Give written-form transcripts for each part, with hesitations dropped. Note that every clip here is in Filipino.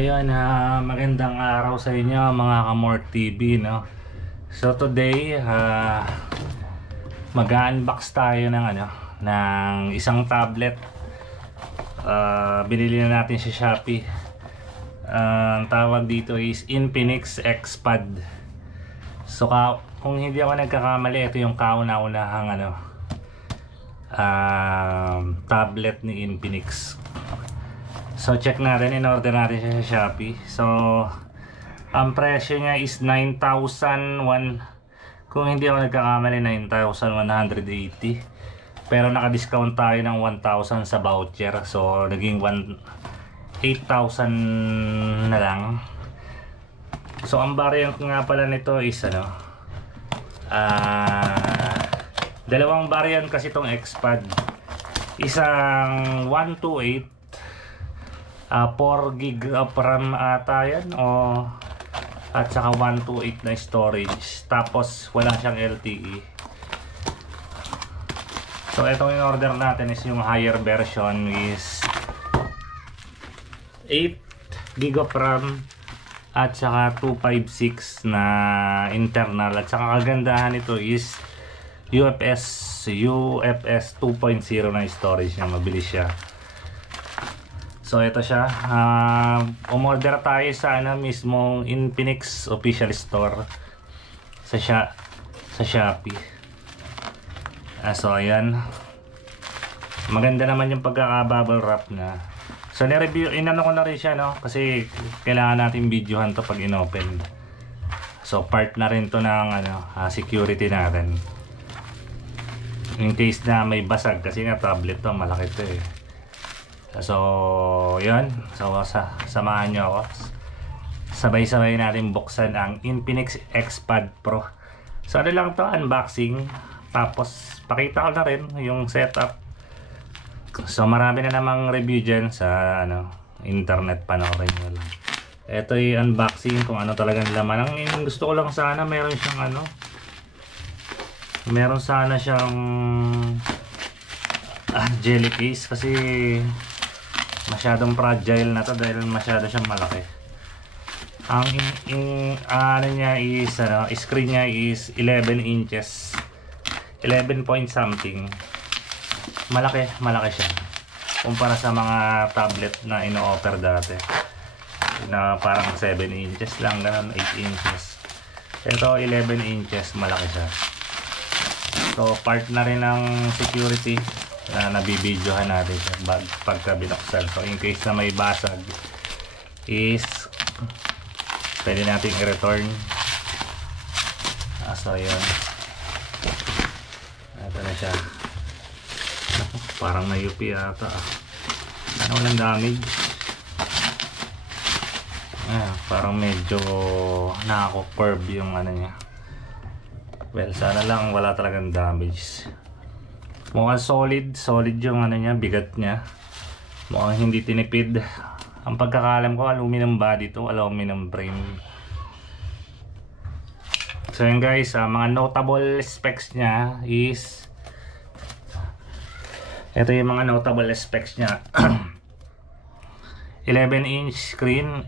Ayun, magandang araw sa inyo mga Kamort TV, no? So today, mag-unbox tayo ng ng isang tablet. Binili na natin sa Shopee. Ang tawag dito is Infinix XPad. So kung hindi ako nagkakamali, ito yung kauna-unahang tablet ni Infinix. So check natin, in-order natin siya sa Shopee. So ang presyo niya is 9,001. Kung hindi ako nagkakamali, 9,180. Pero naka-discount tayo ng 1,000 sa voucher. So naging 8,000 na lang. So ang variant nga pala nito is dalawang variant kasi itong XPad. Isang 128 4 gig of RAM ata yan, at saka 128 na storage, tapos wala siyang LTE. So itong in order natin is yung higher version, is 8 gig of RAM at saka 256 na internal. At saka kagandahan nito is UFS 2.0 na storage niya, mabilis siya. So ito siya, umorder tayo sa mismong Infinix official store sa Shopee. So ayan, maganda naman yung pagkaka-bubble wrap na. So ni-review, inano ko na rin siya, no, kasi kailangan natin videohan to pag in-open. So part na rin to ng security natin, in case na may basag, kasi nga tablet to, malaki to eh. So yun, so samahan nyo ako, sabay-sabay natin buksan ang Infinix XPad Pro. So lang to, unboxing, tapos pakita ko na rin yung setup. So marami na namang review dyan sa internet, panoorin nyo lang. Ito yung unboxing kung ano talagang laman. Ang gusto ko lang sana, meron siyang meron sana siyang jelly case, kasi masyadong fragile na to dahil masyado siyang malaki. Ang niya is screen niya is 11 inches, 11 point something. Malaki siya kumpara sa mga tablet na ino-offer dati na parang 7 inches lang, ganun, 8 inches. Ito 11 inches, malaki siya. So part na rin ng security na nabibidyohan natin siya pagka binuksan. So in case na may basag is pwede natin i-return. So yun, ito na siya. Parang nayupi ata. Walang damage. Parang medyo nakako-curve yung niya. Well, sana lang wala talagang damage. Mukhang solid yung niya, bigat niya. Mukhang hindi tinipid. Ang pagkakalam ko, aluminum body to, aluminum frame. So yun guys, mga notable specs niya is ito yung mga notable specs niya. 11-inch screen,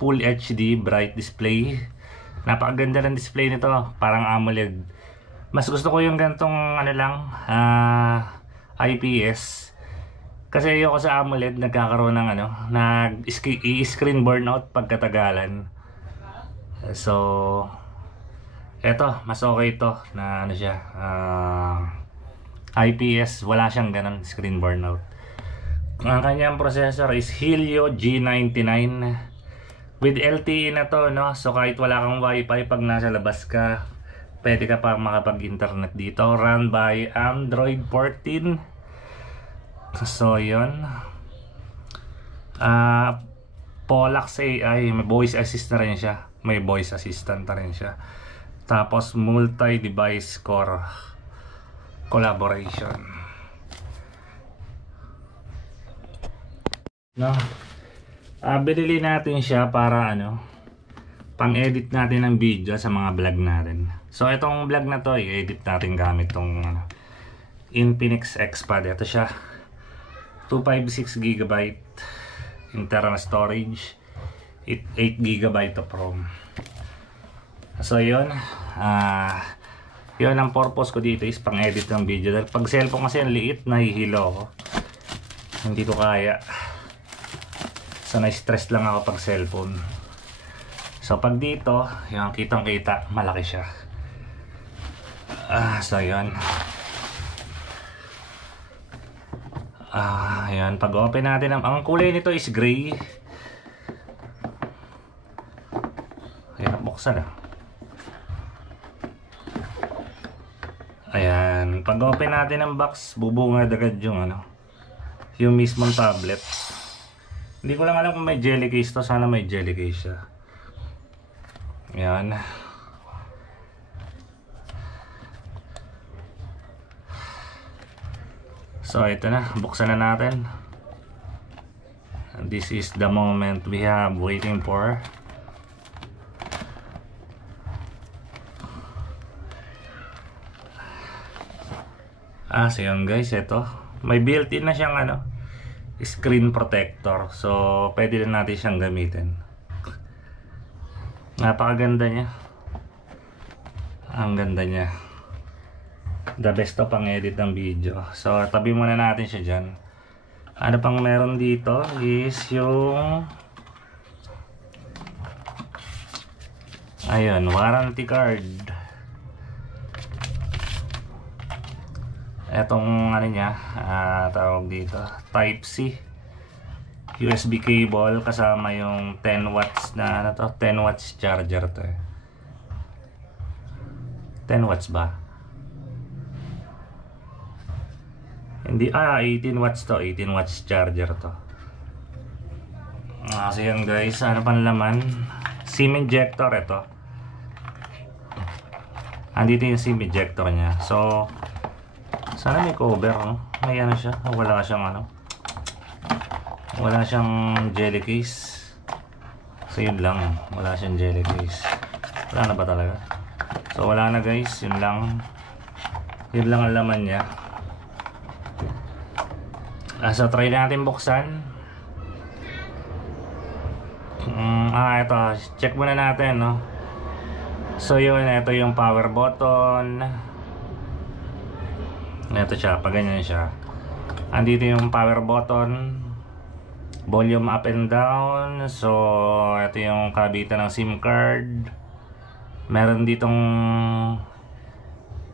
Full HD bright display. Napakaganda ng display nito, parang AMOLED. Mas gusto ko yung gantong IPS, kasi ayoko sa AMOLED nagkakaroon ng screen burnout pagkatagalan. So eto, mas okay ito na siya, IPS, wala siyang ganon screen burnout. Ang kanyang processor is Helio G99 with LTE na to, no? So kahit wala kang wifi, pag nasa labas ka, pwede ka pa makapag-internet dito. Run by Android 14. So yun, Pollax AI, may voice assist na rin siya, may voice assistant na rin siya. Tapos multi-device core collaboration, no? Binili natin siya para pang-edit natin ng video sa mga vlog natin. So itong vlog na to, i-edit natin gamit tong Infinix XPad. Ito siya, 256GB internal storage. 8 GB of ROM. So yun, yun ang purpose ko dito is pang edit ng video. Dahil pag cellphone kasi ang liit, nahihilo ako, hindi ko kaya. So na-stress lang ako pag cellphone. So pag dito, yung kitang kita, malaki siya. So yun. Ayan, pag open natin, ang kulay nito is gray. Ayan, buksan ah. Ayan, pag open natin ang box, bubungad agad yung yung mismong tablet. Hindi ko lang alam kung may jelly case to, sana may jelly case siya. Ayan. So ito na, buksan na natin. This is the moment we have waiting for. So yun guys, ito may built-in na siyang screen protector. So pwede na natin siyang gamitin. Napakaganda niya. Ang ganda niya. The best to pang edit ng video. So tabi muna natin siya dyan. Ano pang meron dito is yung ayun, warranty card. Etong niya, tawag dito, Type-C USB cable, kasama yung 10 watts na 10 watts charger to 10 watts ba? Hindi, 18 watts to, 18 watts charger to. So yan guys, ano pang laman? SIM injector ito. Andito yung SIM injector nya. So sana may cover, no? May siya, wala siyang wala siyang jelly case. So yun lang, wala siyang jelly case. Wala na ba talaga? So wala na guys, yun lang ang laman niya. So try natin buksan. Ito, check muna natin, no? So yun, ito yung power button. Ito siya, pag ganyan siya. Andito yung power button, volume up and down. So ito yung kabitan ng SIM card. Meron ditong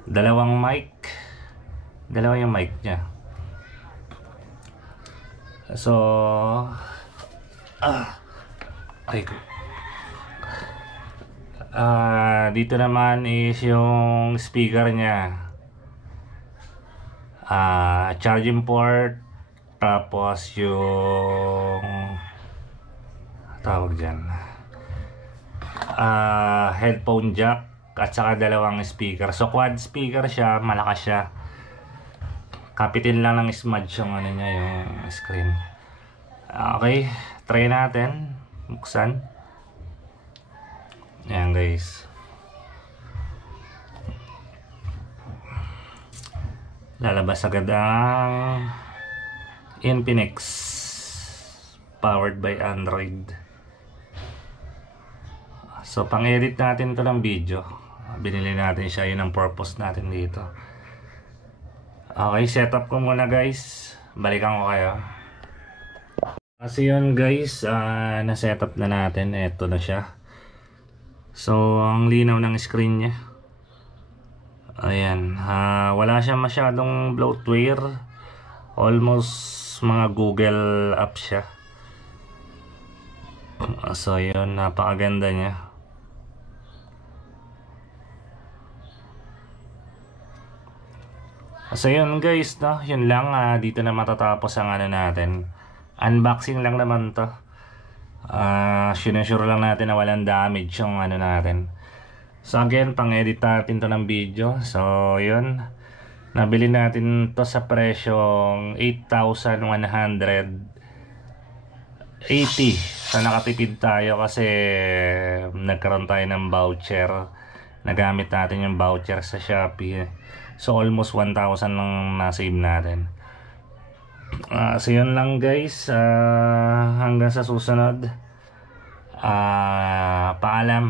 dalawang mic. Dalawa yung mic niya. So dito naman is yung speaker niya. Charging port, tapos yung tawag dyan, headphone jack, at saka dalawang speaker. So quad speaker siya, malakas siya. Kapitin lang ng smudge yung niya, yung screen. Okay, try natin buksan. Ayan guys, lalabas agad ang Infinix powered by Android. So pang edit natin to ng video, binili natin siya, yun ang purpose natin dito. Okay, setup ko muna guys, balikan ko kayo. Kasi yun guys, na-setup na natin, eto na siya. So ang linaw ng screen nya. Ayan, wala siya masyadong bloatware. Almost mga Google app siya. So yun, napakaganda niya. So yun guys, no? Yun lang, dito na matatapos ang natin. Unboxing lang naman to. Sure lang natin na walang damage yung natin. So again, pang edit natin to ng video. So yun, nabili natin to sa presyong 8,180. So nakatipid tayo kasi nagkaroon tayo ng voucher. Nagamit natin yung voucher sa Shopee. So almost 1,000 lang na-save natin. So yun lang guys, hanggang sa susunod. Paalam.